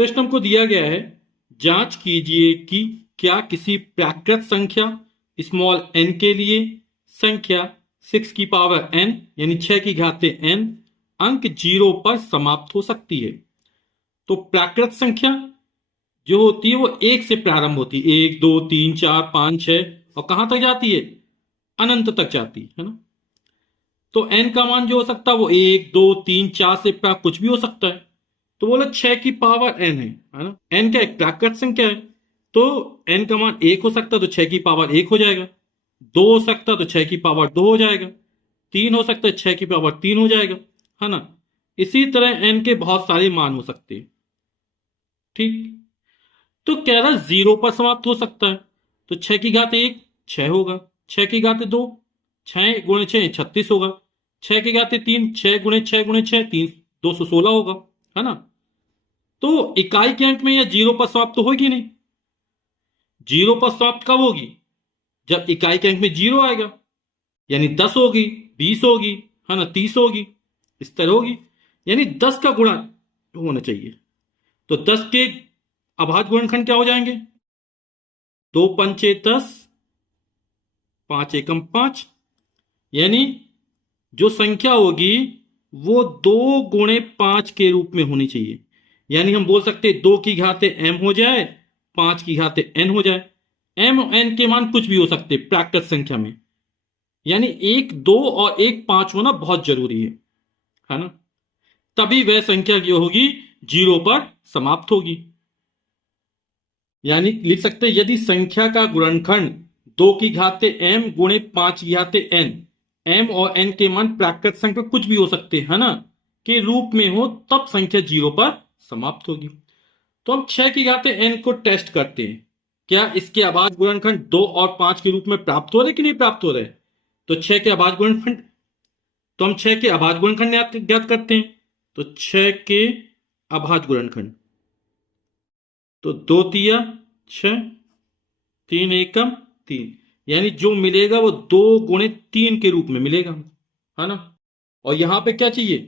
प्रश्न हमको दिया गया है, जांच कीजिए कि क्या किसी प्राकृत संख्या स्मॉल n के लिए संख्या 6 की पावर n यानी 6 की घाते n अंक 0 पर समाप्त हो सकती है। तो प्राकृत संख्या जो होती है वो 1 से प्रारंभ होती है, 1 2 3 4 5 6 और कहां तक जाती है, अनंत तक जाती है ना। तो n का मान जो हो सकता है वो 1 2 3 4 से प्राप्त कुछ भी हो सकता है। तो बोला 6 की पावर n है ना। n क्या एक प्राकृत संख्या है, तो n का मान 1 हो सकता है तो 6 की पावर 1 हो जाएगा, 2 हो सकता है तो 6 की पावर 2 हो जाएगा, 3 हो सकता है 6 की पावर 3 हो जाएगा, है ना। इसी तरह n के बहुत सारे मान हो सकते हैं। ठीक, तो कह रहा 0 पर समाप्त हो सकता है, तो 6 की घात 1 6 होगा, 6 की घात 2 6 गुणे 6 36 होगा, 6 की घात 3 6 गुणे 6 गुणे 6 3 216 होगा, है ना। तो इकाई के अंक में यह 0 पर समाप्त तो होगी नहीं। 0 पर समाप्त कब होगी, जब इकाई के अंक में 0 आएगा, यानी 10 होगी 20 होगी, है ना, 30 होगी, इस तरह होगी, यानी 10 का गुणा होना चाहिए। तो 10 के अभाज्य गुणनखंड क्या हो जाएंगे, 2 पंचे 10 5 एकम 5, यानी जो संख्या होगी वो 2 गुणे 5 के रूप में होनी चाहिए। यानी हम बोल सकते 2 की घाते m हो जाए, 5 की घाते n हो जाए। m और n के मान कुछ भी हो सकते प्राकृत संख्या में, यानी 1 2 और 1 5 होना बहुत जरूरी है ना। तभी वह संख्या जो होगी 0 पर समाप्त होगी। यानी लिख सकते यदि संख्या का गुणनखंड 2 की घाते m गुणे 5 की घाते n, m और n के मान प्राकृत संख्या कुछ भी हो सकते है ना के रूप में हो, तब संख्या 0 पर समाप्त होगी। तो हम 6 की घाते n को टेस्ट करते हैं, क्या इसके अभाज्य गुणनखंड 2 और 5 के रूप में प्राप्त हो रहे कि नहीं प्राप्त हो रहे। तो 6 के अभाज्य गुणनखंड, तो हम 6 के अभाज्य गुणनखंड ज्ञात करते हैं। तो 6 के अभाज्य गुणनखंड, तो 2 तिया 6 3 एकम 3, यानी जो मिलेगा वो 2 गुणे 3 के रूप में मिलेगा, है ना। और यहां पे क्या चाहिए,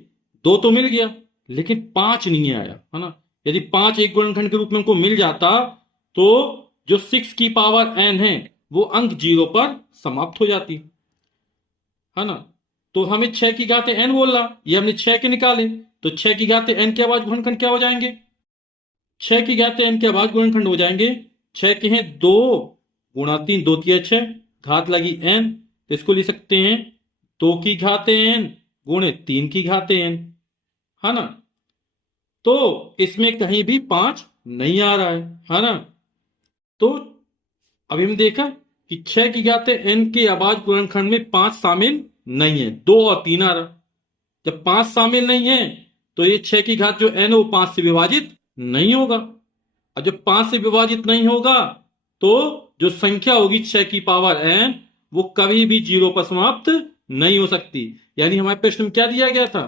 2 तो मिल गया लेकिन 5 नहीं आया, है ना। यदि 5 एक गुणनखंड के रूप में हमको मिल जाता तो जो 6 की पावर n है वो अंक 0 पर समाप्त हो जाती, है ना। तो हमें 6 की घाते n बोल रहा, ये हमने 6 के निकाले, तो 6 की घाते n के अभाज्य गुणनखंड क्या हो जाएंगे, 6 की घाते n के अभाज्य गुणनखंड हो जाएंगे 6 के हैं 2 गुणा 3 2 तिया 6 घात लगी n, तो इसको लिख सकते हैं 2 की घाते n गुणे 3 की घाते n, है ना। तो इसमें कहीं भी 5 नहीं आ रहा है ना। तो अभी हम देखा कि 6 की घाते n के अभाज्य गुणनखंड में 5 शामिल नहीं है, 2 और 3 आ रहा। जब 5 शामिल नहीं है तो ये 6 की घात जो n है वो 5 से विभाजित नहीं होगा, और जब 5 से विभाजित नहीं होगा तो जो संख्या होगी 6 की पावर n वो कभी भी 0 पर समाप्त नहीं हो सकती। यानी हमारे प्रश्न में क्या दिया गया था,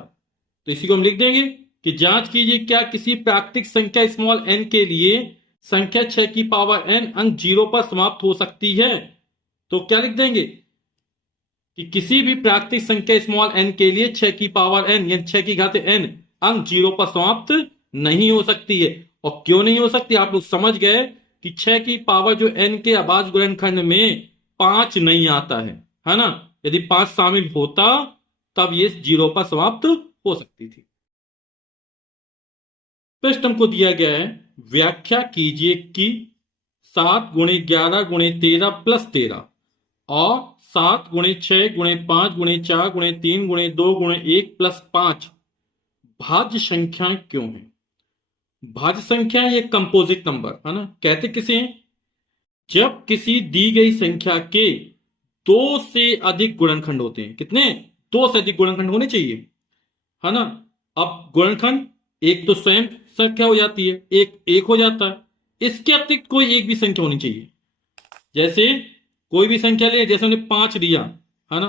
तो इसी को हम लिख देंगे कि जांच कीजिए क्या किसी प्राकृतिक संख्या स्मॉल n के लिए संख्या 6 की पावर n अंक 0 पर समाप्त हो सकती है। तो क्या लिख देंगे कि किसी भी प्राकृतिक संख्या स्मॉल n के लिए 6 की पावर n यानी 6 की घाते n अंक 0 पर समाप्त नहीं हो सकती है। और क्यों नहीं हो सकती, आप लोग समझ गए कि 6 की पावर जो n के अभाज्य गुणनखंड में 5 नहीं आता है ना। यदि 5 शामिल होता तब ये 0 पर समाप्त हो सकती थी। प्रश्न हमको दिया गया है, व्याख्या कीजिए कि 7 गुणे 11 गुणे 13 प्लस 13 और 7 गुणे 6 गुणे 5 गुणे 4 गुणे 3 गुणे 2 गुणे 1 प्लस 5 भाज्य संख्याएं क्यों हैं। भाज्य संख्या ये कंपोजिट नंबर है ना, कहते किसे हैं, जब किसी दी गई संख्या के 2 से अधिक गुणनखंड होते हैं। कितने, 2 से अधिक गुणनखंड होने चाहिए, है ना। अब गुणनखंड एक तो स्वयं संख्या हो जाती है, एक हो जाता है, इसके अतिरिक्त कोई एक भी संख्या होनी चाहिए। जैसे कोई भी संख्या ले, जैसे हमने 5 लिया है ना,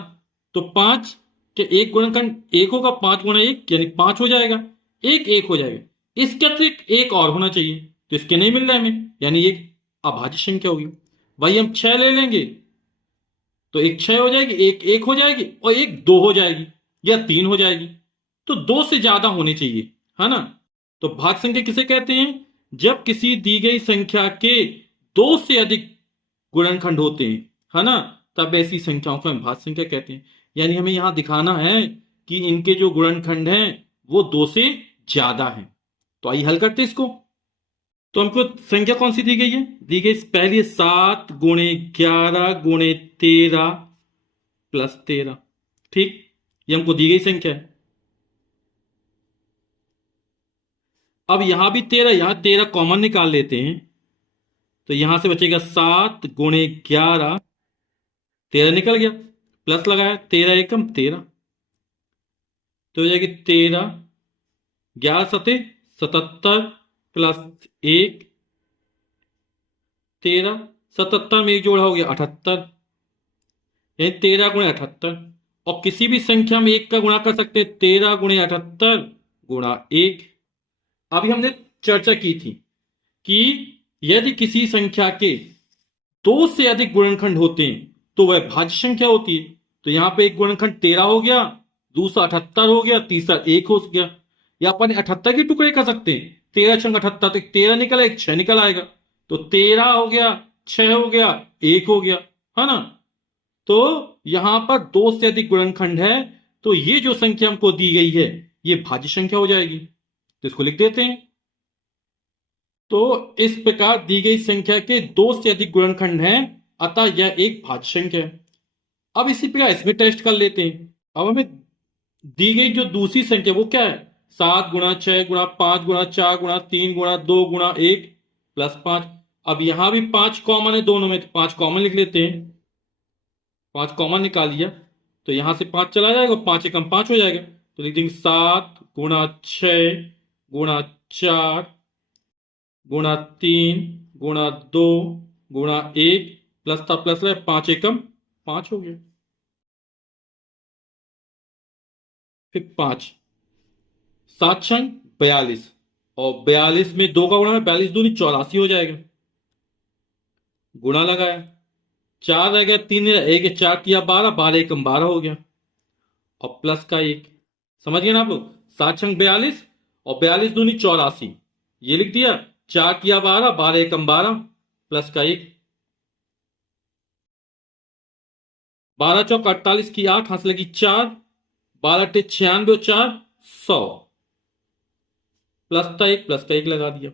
तो 5 के एक गुणनखंड 1 होगा, 5 गुणा 1 यानी 5 हो जाएगा, एक हो जाएगा, इसके अतिरिक्त एक और होना चाहिए, तो इसके नहीं मिल रहा है हमें, यानी एक अभाज्य संख्या होगी। वही हम 6 ले लेंगे तो एक 6 हो जाएगी, एक हो जाएगी और एक 2 हो जाएगी या 3 हो जाएगी, तो 2 से ज्यादा होने चाहिए, है ना। तो भाज्य संख्या किसे कहते हैं, जब किसी दी गई संख्या के दो से अधिक गुणनखंड होते हैं, है ना, तब ऐसी संख्याओं को हम भाज्य संख्या कहते हैं। यानी हमें यहां दिखाना है कि इनके जो गुणनखंड हैं वो दो से ज्यादा हैं। तो आइए हल करते हैं इसको। तो हमको संख्या कौन सी दी गई है? दी गई पहली 7 गुणे 11 गुणे 13 प्लस 13। ठीक, ये हमको दी गई संख्या है। अब यहां भी 13, यहां 13 कॉमन निकाल लेते हैं, तो यहां से बचेगा 7 गुणे 11, 13 निकल गया, प्लस लगाया, 13 एकम 13, तो हो जाएगी 13, 11 सते 77 प्लस 1, 13, 77 में एक जोड़ा हो गया 78, यानी 13 गुणे 78। और किसी भी संख्या में एक का गुणा कर सकते हैं, 13 गुणे 78 गुणा 1। अभी हमने चर्चा की थी कि यदि किसी संख्या के दो से अधिक गुणनखंड होते हैं तो वह भाज्य संख्या होती है। तो यहां पे एक गुणनखंड 13 हो गया, दूसरा 78 हो गया, तीसरा 1 हो गया। या अपन 78 के टुकड़े कर सकते हैं, 13 छंग 78, तो 13 निकला, एक 6 निकल आएगा, तो 13 हो गया, 6 हो गया, 1 हो गया, है ना। तो यहां पर दो से अधिक गुणनखंड है, तो ये जो संख्या हमको दी गई है ये भाज्य संख्या हो जाएगी। तो इसको लिख देते हैं। तो इस प्रकार दी गई संख्या के दो से अधिक गुणनखंड हैं, अतः यह एक भाज्य संख्या है। अब इसी प्रकार इसमें टेस्ट कर लेते हैं। अब हमें दी गई जो दूसरी संख्या वो क्या है? 7 गुणा 6 गुणा 5 गुणा 4 गुणा 3 गुणा 2 गुणा 1 प्लस 5। अब यहां भी 5 कॉमन है दोनों में, तो 5 कॉमन लिख लेते हैं। 5 कॉमन निकाल लिया, तो यहां से 5 चला जाएगा, 5 एकम 5 हो जाएगा, तो लिख देंगे 7 गुणा 6 गुणा 4 गुणा 3 गुणा 2 गुणा 1 प्लस था प्लस है, 5 एकम 5 हो गया। फिर 5, 7 छंग 42, और 42 में 2 का गुणा है, 42 दूनी 84 हो जाएगा। गुणा लगाया, 4 रह गया, 3 रह 1, 4 किया 12, 12 एकम 12 हो गया, और प्लस का 1। समझ गए ना आप लोग? 7 छंग 42 और 42 दूनी 84, ये लिख दिया। 4 किया 12, 12 एकम 12 प्लस का 1, 12 चौक 48 की 8, हाथ लगी 4, 12 टे 96 4 100 प्लस का 1, प्लस का 1 लगा दिया।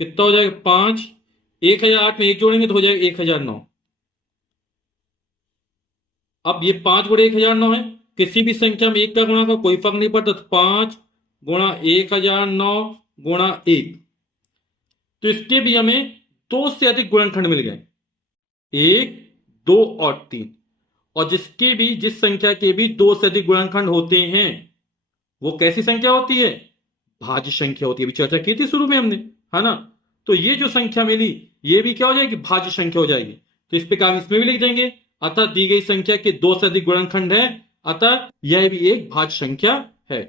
कितना हो जाएगा? 5, 1008 में 1 जोड़ेंगे तो हो जाएगा 1009। अब ये 5 गुणे 1009 है, किसी भी संख्या में 1 का गुणा का कोई फर्क नहीं पड़ता, तो 5 गुणा 1009 गुणा 1। तो इसके भी हमें दो से अधिक गुणनखंड मिल गए, 1 2 और 3। और जिस संख्या के भी दो से अधिक गुणनखंड होते हैं वो कैसी संख्या होती है? भाज्य संख्या होती है। अभी चर्चा की थी शुरू में हमने, है ना। तो ये जो संख्या मिली ये भी क्या हो जाएगी? भाज्य संख्या हो जाएगी। तो इस प्रकार इसमें भी लिख देंगे, अतः दी गई संख्या के दो से अधिक गुणनखंड है, अतः यह भी एक भाज्य संख्या है।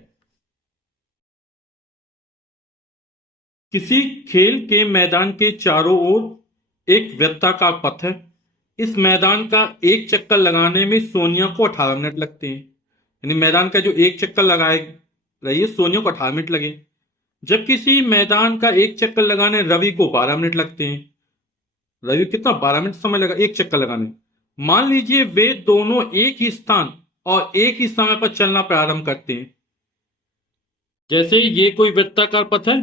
किसी खेल के मैदान के चारों ओर एक वृत्ताकार पथ है। इस मैदान का एक चक्कर लगाने में सोनिया को 18 मिनट लगते हैं। यानी मैदान का जो एक चक्कर लगाए रही है, सोनिया को 18 मिनट लगे। जब किसी मैदान का एक चक्कर लगाने रवि को 12 मिनट लगते हैं। रवि कितना? 12 मिनट समय लगा एक चक्कर लगाने। मान लीजिए वे दोनों एक ही स्थान और एक ही समय पर चलना प्रारंभ करते हैं। जैसे ये कोई वृत्ताकार पथ है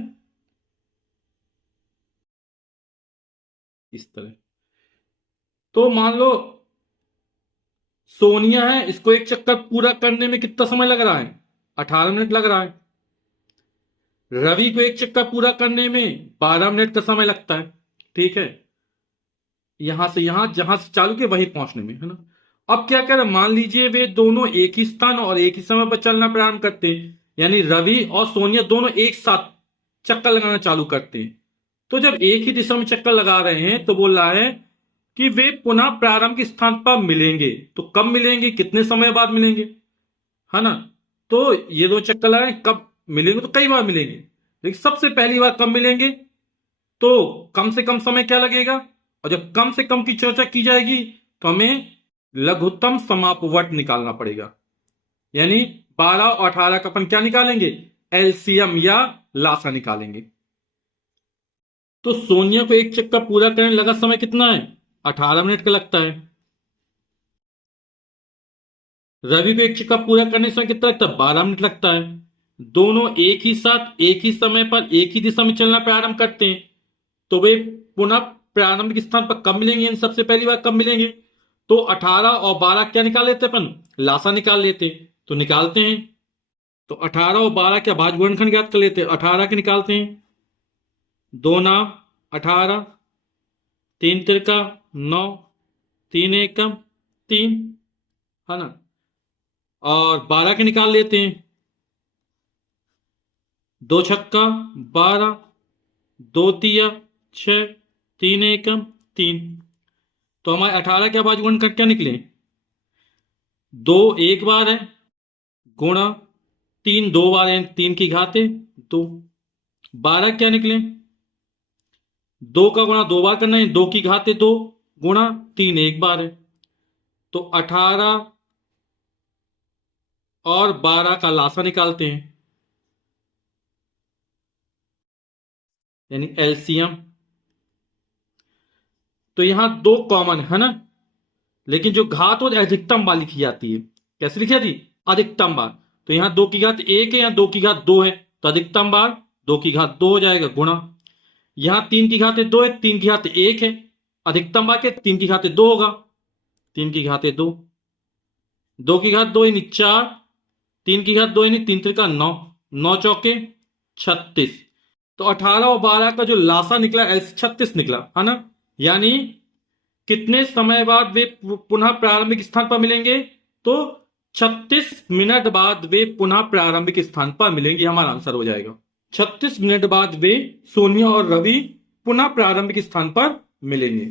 इस तरह, तो मान लो सोनिया है, इसको एक चक्कर पूरा करने में कितना समय लग रहा है? 18 मिनट लग रहा है। रवि को एक चक्कर पूरा करने में 12 मिनट का समय लगता है। ठीक है, यहां से यहां जहां से चालू के वहीं पहुंचने में, है ना। अब क्या करें? मान लीजिए वे दोनों एक ही स्थान और एक ही समय पर चलना प्रारंभ करते हैं, यानी रवि और सोनिया दोनों एक साथ चक्कर लगाना चालू करते हैं। तो जब एक ही दिशा में चक्कर लगा रहे हैं तो बोल रहा है कि वे पुनः प्रारंभ के स्थान पर मिलेंगे। तो कब मिलेंगे? कितने समय बाद मिलेंगे, है ना। तो ये दो चक्कर लगाए, कब मिलेंगे? तो कई बार मिलेंगे, लेकिन सबसे पहली बार कब मिलेंगे? तो कम से कम समय क्या लगेगा? और जब कम से कम की चर्चा की जाएगी तो हमें लघुत्तम समापवर्त निकालना पड़ेगा। यानी 12 और 18 का अपन क्या निकालेंगे? एलसीएम या लासा निकालेंगे। तो सोनिया को एक चक्कर पूरा करने लगा समय कितना है? 18 मिनट का लगता है। रवि को एक चक्कर पूरा करने समय कितना लगता है? 12 मिनट लगता है। दोनों एक ही साथ एक ही समय पर एक ही दिशा में चलना प्रारंभ करते हैं, तो वे पुनः प्रारंभिक स्थान पर कब मिलेंगे? इन सबसे पहली बार कब मिलेंगे? तो 18 और 12 क्या निकाल लेते हैं अपन? लासा निकाल लेते हैं। तो निकालते हैं। तो 18 और 12 क्या भाज्य गुणनखंड ज्ञात कर लेते हैं। 18 के निकालते हैं। 2 नाम 18, 3 तिरका 9, 3 एकम 3, है ना। और 12 के निकाल लेते हैं। 2 छक्का 12, 2 तिया 6, 3 एकम 3। तो हमारे 18 के भाज्य गुणनखंड क्या निकले? 2 एक बार है, गुणा 3 दो बार है, 3 की घात है 2। 12 क्या निकले? 2 का गुणा 2 बार करना है, 2 की घात है 2, गुणा 3 एक बार है। तो 18 और 12 का लासा निकालते हैं, यानी एलसीएम। तो यहां 2 कॉमन है ना, लेकिन जो घात वो अधिकतम बार लिखी जाती है। कैसे लिखी जाती? अधिकतम बार। तो यहां 2 की घात 1 है, यहां 2 की घात 2 है, तो अधिकतम बार 2 की घात 2 हो जाएगा, गुणा यहां 3 की घात 2 है, 3 की घात 1 है, अधिकतम बार के 3 की घात 2 होगा, 3 की घात 2, 2 की घात 2 यानी 4, 3 की घात 2 यानी 3 त्रिका 9, 9 चौके 36। तो 18 और 12 का जो लासा निकला एलसी 36 निकला, है ना। यानी कितने समय बाद वे पुनः प्रारंभिक स्थान पर मिलेंगे? तो 36 मिनट बाद वे पुनः प्रारंभिक स्थान पर मिलेंगे, हमारा आंसर हो जाएगा। 36 मिनट बाद वे सोनिया और रवि पुनः प्रारंभिक स्थान पर मिलेंगे।